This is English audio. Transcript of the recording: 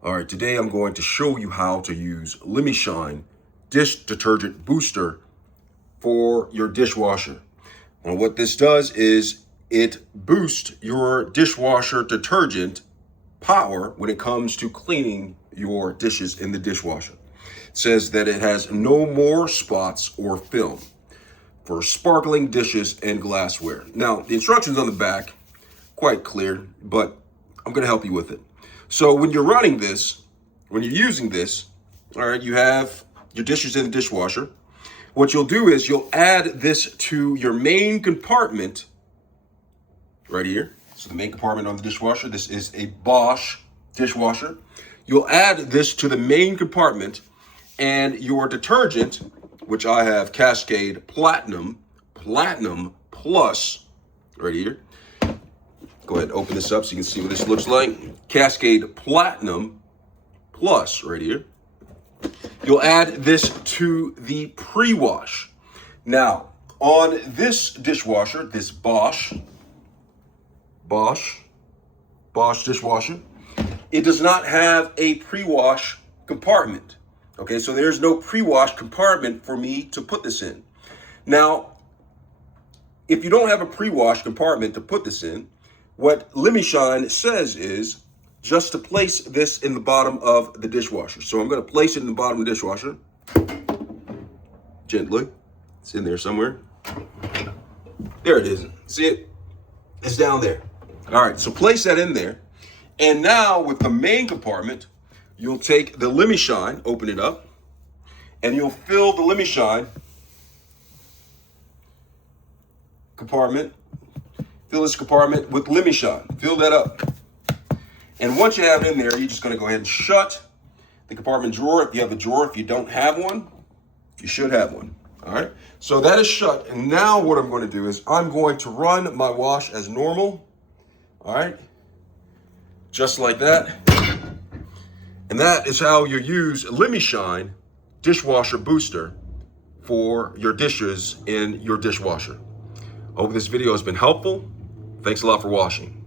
All right, today I'm going to show you how to use Lemi Shine dish detergent booster for your dishwasher. And what this does is it boosts your dishwasher detergent power when it comes to cleaning your dishes in the dishwasher. It says that it has no more spots or film for sparkling dishes and glassware. Now, the instructions on the back, quite clear, but I'm gonna help you with it. So when you're running this, when you're using this, all right, you have your dishes in the dishwasher. What you'll do is you'll add this to your main compartment right here. So the main compartment on the dishwasher, this is a Bosch dishwasher. You'll add this to the main compartment, and your detergent, which I have Cascade Platinum Plus right here. Go ahead and open this up so you can see what this looks like. Cascade Platinum Plus right here. You'll add this to the pre-wash. Now, on this dishwasher, this Bosch dishwasher, it does not have a pre-wash compartment. Okay, so there's no pre-wash compartment for me to put this in. Now, if you don't have a pre-wash compartment to put this in, what Lemi Shine says is just to place this in the bottom of the dishwasher. So I'm going to place it in the bottom of the dishwasher gently. It's in there somewhere. There it is. See it? It's down there. All right, so place that in there. And now with the main compartment, you'll take the Lemi Shine, open it up, and you'll fill the Lemi Shine compartment. Fill this compartment with Lemi Shine. Fill that up. And once you have it in there, you're just going to go ahead and shut the compartment drawer. If you have a drawer, if you don't have one, you should have one. All right. So that is shut. And now what I'm going to do is I'm going to run my wash as normal. All right. Just like that. And that is how you use Lemi Shine dishwasher booster for your dishes in your dishwasher. I hope this video has been helpful. Thanks a lot for watching.